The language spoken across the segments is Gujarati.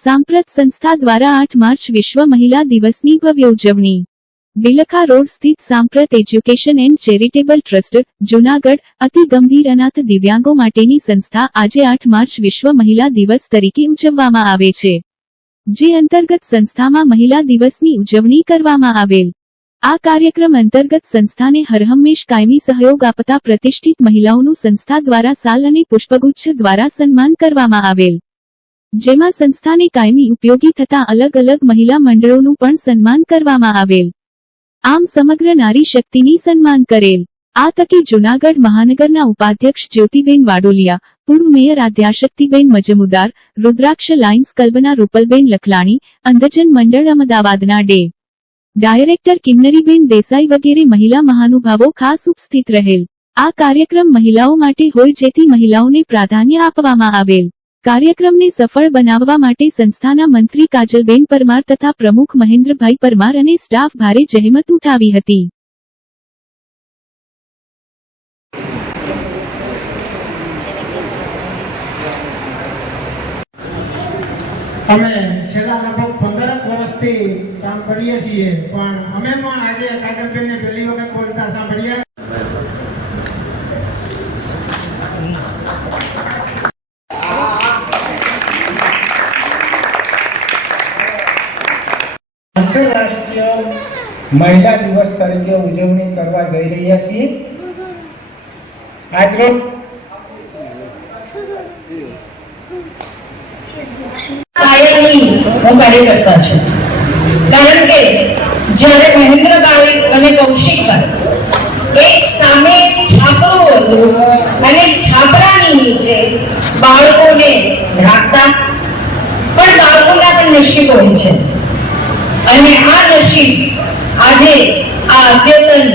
सांप्रत संस्था द्वारा 8 मार्च विश्व महिला दिवसनी भव्य उजवणी। बिलखा रोड स्थित Samprat education and charitable trust Junagadh अति गंभीर अनाथ दिव्यांगों माटेनी संस्था આજે 8 मार्च विश्व महिला दिवस तरीके उजववामां आवे छे, जे अंतर्गत संस्थामां महिला दिवसनी उजवणी करवामां आवेल। आ कार्यक्रम अंतर्गत संस्थाने हरहमेश कायमी सहयोग आपता प्रतिष्ठित महिलाओनुं संस्था द्वारा साल अने पुष्पगुच्छ द्वारा सन्मान करवामां आवेल, जेमां संस्थाने कायमी उपयोगी थता अलग अलग महिला मंडळोनुं पण सन्मान करवामां आवेल। आम समग्र नारी शक्तिनी सन्मान करेल। आ तके जूनागढ़ महानगरना उपाध्यक्ष ज्योतिबेन वाडोलिया, पूर्व मेयर आद्याशक्तिबेन मजमूदार, रुद्राक्ष लायन्स क्लबना रूपलबेन लखलाणी, अंधजन मंडळ अमदावादना डे डायरेक्टर किन्नरीबेन देसाई वगैरे महिला महानुभावो खास उपस्थित रहेल। आ कार्यक्रम महिलाओं माटे होय जेथी महिलाओने प्राधान्य आपवामां आवेल। कार्यक्रमने सफल बनाववा माटे संस्थाना मंत्री काजलबेन परमार तथा प्रमुख महेन्द्रभाई परमार अने स्टाफ भारे जहेमत उठावी हती। અમે છેલ્લા લગભગ 15 વર્ષથી કામ કરીએ છીએ, પણ અમે પણ આજે કાજલબેનને પહેલી વખત બોલતા સાંભળ્યા। આંતરરાષ્ટ્રીય મહિલા દિવસ તરીકે ઉજવણી કરવા જઈ રહ્યા છીએ। આજરોજ કાર્યકર્તા છે, કારણ કે જ્યારે મહેન્દ્રભાઈ અને કૌશિકભાઈ એક સામે છાપરું હતું અને છાપરાની નીચે બાળકોને રાખતા, પણ બાળકોના પણ નસીબ હોય છે અને આ નસીબ આજે આ અદ્યતન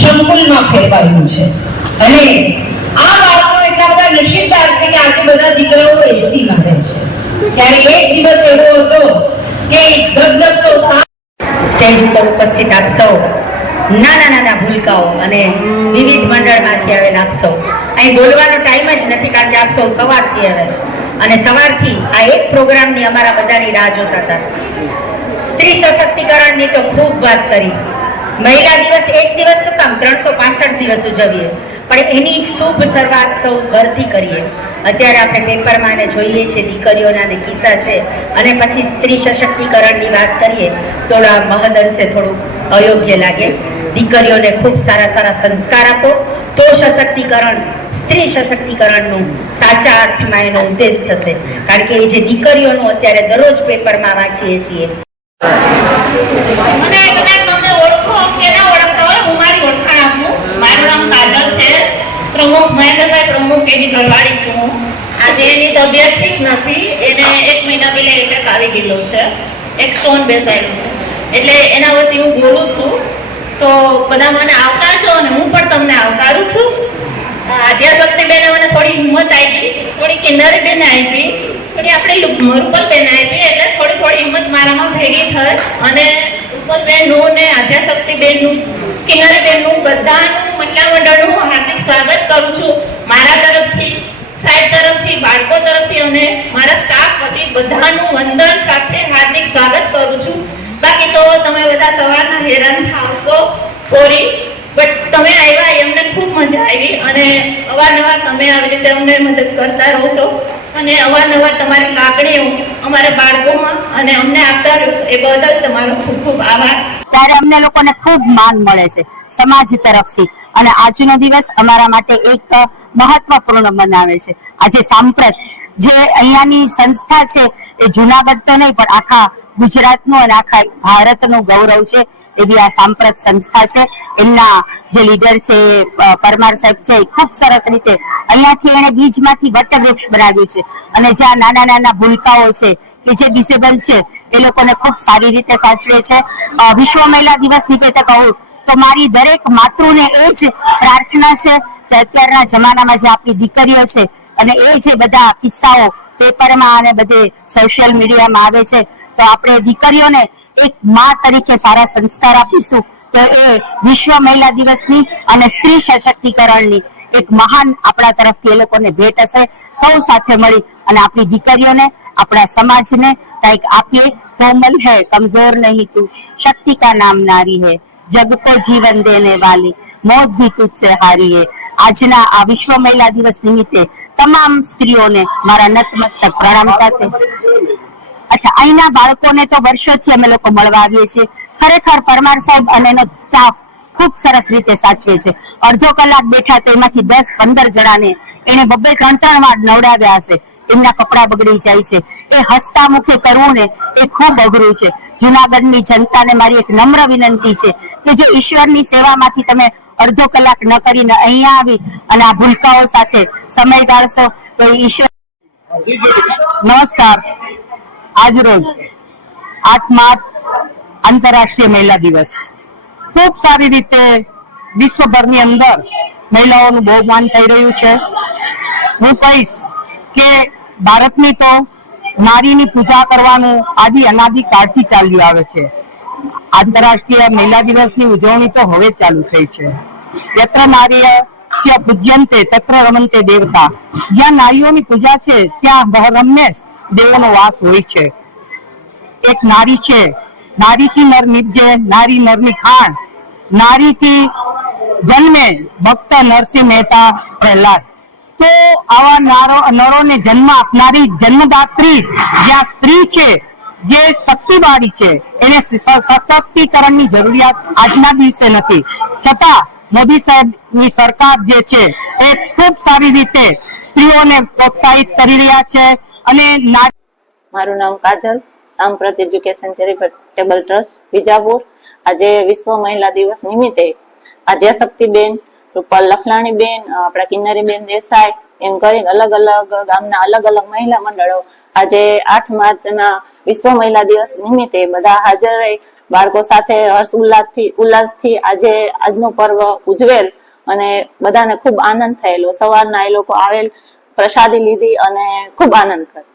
સંકુલમાં ફેરવાયું છે અને આ બાળકો એટલા બધા નસીબદાર છે કે આજે બધા દીકરાઓ એસીમાં રહે છે। ત્યારે એક દિવસ એવો હતો કે ગદગદતો સ્ટેજ ઉપર ઉપસ્થિત આપ સૌ નાના નાના ભૂલકાઓ અને વિવિધ મંડળમાંથી આવેલા આપ સૌ, અહીં બોલવાનો ટાઈમ જ નથી કારણ કે આપ સૌ સવારથી આવે છે અને સવારથી આ એક પ્રોગ્રામની અમારા બધાની રાહ જોતા હતા। સ્ત્રી સશક્તિકરણની તો ખૂબ વાત કરી। મહિલા દિવસ એક દિવસ શું કામ 365 દિવસ ઉજવીએ, પણ એની શુભ શરૂઆત સૌ ઘરથી કરીએ। અત્યારે આપણે પેપરમાં ને જોઈએ છે દીકરીઓના ને કિસ્સા છે અને પછી સ્ત્રી સશક્તિકરણની વાત કરીએ તો મહદઅંશે થોડું અયોગ્ય લાગે। દીકરીઓને ખૂબ સારા સારા સંસ્કાર આપો તો સશક્તિકરણ, સ્ત્રી સશક્તિકરણનું સાચા અર્થમાં એનો ઉદ્દેશ થશે, કારણ કે એ જે દીકરીઓનું અત્યારે દરરોજ પેપરમાં વાંચીએ છીએ। મને કદાચ તમે ઓળખો કે ના ઓળખતા હોય, હું મારી ઓળખાણ આપું। મારું નામ કાજલ છે, પ્રમુખ મહેન્દ્રભાઈ પ્રમુખ એની ઘરવાળી છું હું। આજે એની તબિયત ઠીક નથી, એને 1 મહિના પહેલા એટેક આવી ગયેલો છે, એક સ્ટોન બેસાયેલો છે, એટલે એના વતી હું બોલું છું। તો બધા મને આવકારજો અને હું પણ તમને આવકારું છું। આદ્યાશક્તિબેને મને થોડી હિંમત આપી, થોડી કિન્નરીબેને આપી, થોડી આપણે રૂપલબેને આપી, એટલે થોડી થોડી હિંમત મારામાં ભેગી થઈ અને રૂપલબેનનું ને આદ્યાશક્તિબેનનું, કિન્નરીબેનનું, બધાનું મહિલા મંડળનું હાર્દિક સ્વાગત કરું છું મારા તરફથી, સાહેબ તરફથી, બાળકો તરફથી અને મારા સ્ટાફ વતી બધાનું વંદન સાથે હાર્દિક સ્વાગત કરું છું। બાકી તો તમે બધા સવારના હેરાન થાવ તો સોરી, બટ તમે આવ્યા એમને ખૂબ મજા આવી અને અવારનવાર તમે આવી રીતે અમને મદદ કરતા રહો છો અને અવારનવાર તમારી લાગણીઓ અમારા બાળકોમાં અને અમને આપતા રહો છો, એ બદલ તમારો ખૂબ ખૂબ આભાર। ત્યારે અમને લોકોને ખૂબ માન મળે છે સમાજ તરફથી અને આજનો દિવસ અમારા માટે એક મહત્વપૂર્ણ બનાવે છે। આજે સાંપ્રત જે અહીંયાની સંસ્થા છે એ જૂનાગઢ તો નહીં પણ આખા ગુજરાતનું અને આખા ભારતનું ગૌરવ છે એવી આ સાંપ્રત સંસ્થા છે। એમના જે લીડર છે પરમાર સાહેબ છે, ખૂબ સરસ રીતે અહીંયાથી એને બીજમાંથી વટવૃક્ષ બનાવ્યું છે અને જ્યાં નાના નાના ભૂલકાઓ છે કે જે ડિસેબલ છે એ લોકોને ખૂબ સારી રીતે સાચવે છે। વિશ્વ મહિલા દિવસ નિમિત્તે કહું તો મારી દરેક માતૃને એ જ પ્રાર્થના છે કે અત્યારના જમાનામાં જે આપણી દીકરીઓ છે અને એ જે બધા કિસ્સાઓ પેપરમાં અને બધે સોશિયલ મીડિયામાં આવે છે, તો આપણે દીકરીઓને એક માં તરીકે સારા સંસ્કાર આપીશું તો એ વિશ્વ મહિલા દિવસની અને સ્ત્રી સશક્તિકરણની એક મહાન આપણા તરફથી એ લોકોને ભેટ હશે। સૌ સાથે મળી અને આપણી દીકરીઓને, આપણા સમાજને लाइक आपके कोमल है कमजोर नहीं तू, शक्ति का नाम नारी है, जग को जीवन देने वाली, मौत भी तुझसे हारी है। આજના આ વિશ્વ મહિલા દિવસ નિમિત્તે તમામ સ્ત્રીઓને મારા નતમસ્તક પ્રણામ સાથે અચ્છા અહીંના બાળકોને તો વર્ષોથી અમે લોકો મળવા આવીએ છીએ. ખરેખર પરમાર સાહેબ અને એનો સ્ટાફ ખૂબ સરસ રીતે સાચવે છે. અડધો કલાક બેઠા તો એમાંથી 10-15 જણાને એને 2-3 વાર નવડાવ્યા હશે. એમના કપડા બગડી જાય છે. એ હસતા મુખે કરવું ને એ ખૂબ અઘરું છે. જુનાગઢની જનતાને મારી એક નમ્ર વિનંતી છે કે જો ઈશ્વરની સેવામાંથી તમે અડધો કલાક ન કરીને અહીંયા આવી અને આ ભૂલકાઓ સાથે સમય ગાળશો તો ઈશ્વર. નમસ્કાર. આજ રોજ 8 માર્ચ આંતરરાષ્ટ્રીય મહિલા દિવસ ખૂબ સારી રીતે વિશ્વભરની અંદર મહિલાઓનું બહુમાન થઈ રહ્યું છે. હું કહીશ કે ભારતની તો નારીની પૂજા કરવાનું આદિ અનાદિ કાળથી ચાલ્યું આવે છે. આંતરરાષ્ટ્રીય મહિલા દિવસની ઉજવણી તો હવે ચાલુ થઈ છે. યત્ર નારીય પૂજ્યંતે તત્ર રમંતે દેવતા. જ્યાં નારીઓની પૂજા છે ત્યાં રમેશ દેવોનો વાસ હોય છે. એક નારી છે, નારીથી નર નિપજે, નારી નરની ખાણ, નારીથી જન્મે ભક્ત નરસિંહ મહેતા પ્રહલાદ. તો આવા નરોને જન્મ આપનારી જન્મદાત્રી જ્યાં સ્ત્રી છે, જે શક્તિવાળી છે, એને સશક્તિકરણની જરૂરિયાત આજના દિવસે નથી. છતાં મોદી સાહેબની સરકાર જે છે એ ખૂબ સારી રીતે સ્ત્રીઓને પ્રોત્સાહિત કરી રહ્યા છે. અને મારું નામ કાજલ, સાંપ્રત એજ્યુકેશન ચેરિટેબલ ટ્રસ્ટ વિજાપુર. આજે વિશ્વ મહિલા દિવસ નિમિત્તે આદ્યાશક્તિબેન, રૂપલ લખલાણીબેન, આપણા કિન્નરીબેન દેસાઈ એમ કરીને અલગ અલગ ગામના અલગ અલગ મહિલા મંડળો આજે 8 માર્ચના વિશ્વ મહિલા દિવસ નિમિત્તે બધા હાજર રહી બાળકો સાથે હર્ષ ઉલ્લાસથી આજે આજનો પર્વ ઉજવેલ અને બધાને ખૂબ આનંદ થયેલો. સવારના એ લોકો આવેલ, પ્રસાદી લીધી અને ખૂબ આનંદ થયો.